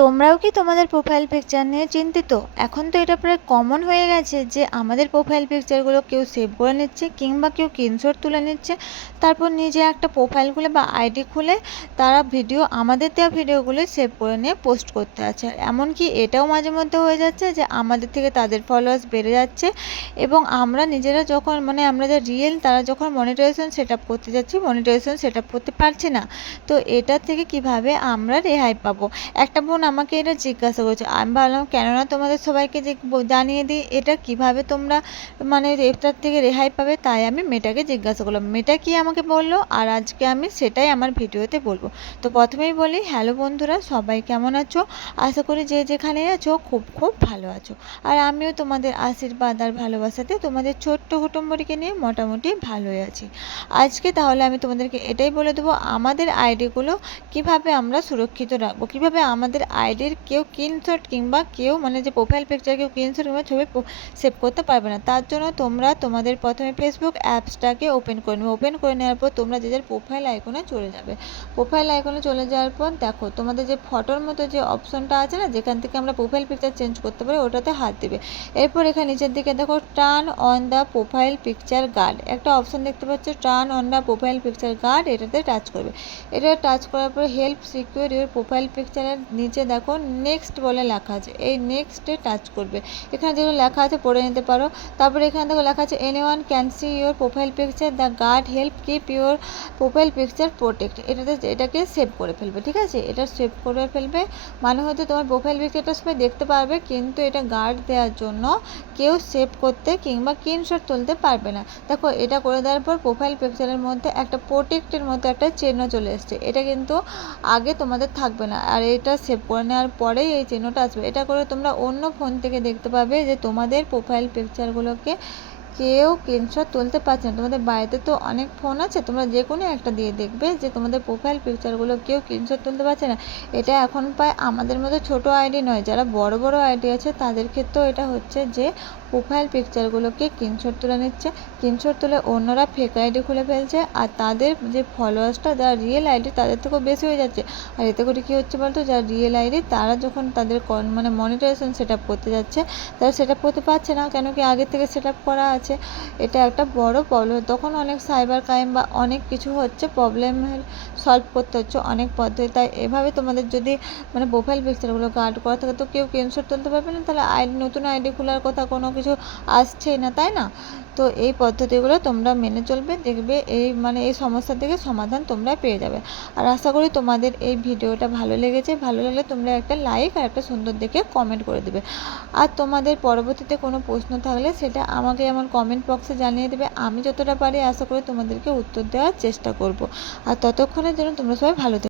তোমরাও কি তোমাদের প্রোফাইল পিকচার নিয়ে চিন্তিত? এখন তো এটা প্রায় কমন হয়ে গেছে যে আমাদের প্রোফাইল পিকচারগুলো কেউ সেভ করে নিচ্ছে কিংবা কেউ স্ক্রিনশট তুলে নিচ্ছে, তারপর নিজে একটা প্রোফাইল খুলে বা আইডি খুলে তারা আমাদের দেওয়া ভিডিওগুলো সেভ করে নিয়ে পোস্ট করতে আছে। এমনকি এটাও মাঝে মধ্যে হয়ে যাচ্ছে যে আমাদের থেকে তাদের ফলোয়ার্স বেড়ে যাচ্ছে এবং আমরা নিজেরা যখন আমরা যা রিয়েল, তারা যখন মনিটাইজেশন সেট আপ করতে যাচ্ছি মনিটাইজেশন সেট আপ করতে পারছি না। তো এটার থেকে কিভাবে আমরা রেহাই পাবো? একটা বোন আমাকে এটা জিজ্ঞাসা করেছে। আমি ভাবলাম কেন না তোমাদের সবাইকে জানিয়ে দিই এটা কিভাবে তোমরা এটার থেকে রেহাই পাবে। তাই আমি মেয়েটাকে জিজ্ঞাসা করলাম, মেয়েটা কি আমাকে বললো, আর আজকে আমি সেটাই আমার ভিডিওতে বলবো। তো প্রথমেই বলি, হ্যালো বন্ধুরা, সবাই কেমন আছো? আশা করি যে যেখানে আছো খুব খুব ভালো আছো। আর আমিও তোমাদের আশীর্বাদ আর ভালোবাসাতে তোমাদের ছোট্ট কুটুম্বটিকে নিয়ে মোটামুটি ভালোই আছি। আজকে তাহলে আমি তোমাদেরকে এটাই বলে দেবো আমাদের আইডিগুলো কিভাবে আমরা সুরক্ষিত রাখবো, কিভাবে আমাদের আইডির কেউ স্ক্রিনশট কিংবা কেউ যে প্রোফাইল পিকচার কেউ স্ক্রিনশট কিংবা ছবি সেভ করতে পারবে না। তার জন্য তোমরা তোমাদের প্রথমে ফেসবুক অ্যাপসটাকে ওপেন করে নেবে। ওপেন করে নেওয়ার পর তোমরা যে যার প্রোফাইল আইকনে চলে যাবে। প্রোফাইল আইকনে চলে যাওয়ার পর দেখো তোমাদের যে ফটোর মতো যে অপশনটা আছে না, যেখান থেকে আমরা প্রোফাইল পিকচার চেঞ্জ করতে পারি, ওটাতে হাত দেবে। এরপর এখানে নিচের দিকে দেখো turn on the profile picture guard একটা অপশন দেখতে পাচ্ছ, turn on the profile picture guard, এটাতে টাচ করবে। এটা টাচ করার পর হেল্প সিকিউর ইউর প্রোফাইল পিকচারের নিচে দেখো নেক্সট বলে লেখা আছে, এই নেক্সটে টাচ করবে। এখানে যেগুলো লেখা আছে পড়ে নিতে পারো। তারপরে এখানে দেখো লেখা আছে anyone can see your profile picture, the guard help keep your profile picture protect. এটাকে সেভ করে ফেলবে, ঠিক আছে? এটা সেভ করে ফেলবে মানে হয়তো তোমার প্রোফাইল পিকচারটা সবাই দেখতে পারবে, কিন্তু এটা গার্ড দেওয়ার জন্য কেউ সেভ করতে কিংবা স্ক্রিনশট তুলতে পারবে না। দেখো এটা করে দেওয়ার পর প্রোফাইল পিকচারের মধ্যে একটা প্রোটেক্টের মতো একটা চিহ্ন চলে এসছে। এটা কিন্তু আগে তোমাদের থাকবে না, আর এটা সেভ করে নেওয়ার পরেই এই চিহ্নটা আসবে। এটা করে তোমরা অন্য ফোন থেকে দেখতে পাবে যে তোমাদের প্রোফাইল পিকচারগুলোকে কেউ স্ক্রিনশট তুলতে পারছে না। তোমাদের বাড়িতে তো অনেক ফোন আছে, তোমরা যে কোনো একটা দিয়ে দেখবে যে তোমাদের প্রোফাইল পিকচারগুলো কেউ স্ক্রিনশট তুলতে পারছে না। এটা এখন প্রায় আমাদের মধ্যে ছোট আইডি নয়, যারা বড় বড় আইডি আছে তাদের ক্ষেত্রেও এটা হচ্ছে যে প্রোফাইল পিকচারগুলোকে স্ক্রিনশট তুলে নিচ্ছে। স্ক্রিনশট তুলে অন্যরা ফেক আইডি খুলে ফেলছে, আর তাদের যে ফলোয়ার্সটা যারা রিয়েল আইডি তাদের থেকেও বেশি হয়ে যাচ্ছে। আর এতে করে কী হচ্ছে বলতো, যারা রিয়েল আইডি তারা যখন তাদের মনিটাইজেশন সেট আপ করতে যাচ্ছে, তারা সেট আপ করতে পারছে না, কেন কি আগে থেকে সেট আপ করা আছে। এটা একটা বড় প্রবলেম। তখন অনেক সাইবার ক্রাইম বা অনেক কিছু হচ্ছে, প্রবলেমের সলভ করতে হচ্ছে অনেক পদ্ধতি। তাই এভাবে তোমাদের যদি প্রোফাইল পিকচারগুলো গার্ড করা থাকে তো কেউ স্ক্রিনশট তুলতে পারবে না, তাহলে নতুন আইডি খোলার কথা কোনো কিছু আসছেই না, তাই না? তো এই পদ্ধতিগুলো তোমরা মেনে চলবে, দেখবে এই এই সমস্যা থেকে সমাধান তোমরা পেয়ে যাবে। আর আশা করি তোমাদের এই ভিডিওটা ভালো লেগেছে। ভালো লাগলে তোমরা একটা লাইক আর একটা সুন্দর দেখে কমেন্ট করে দেবে। আর তোমাদের পরবর্তীতে কোনো প্রশ্ন থাকলে সেটা আমাকে আমার কমেন্ট বক্সে জানিয়ে দেবে। আমি যতটা পারি আশা করি তোমাদেরকে উত্তর দেওয়ার চেষ্টা করব। আর ততক্ষণের জন্য তোমরা সবাই ভালো থেকো।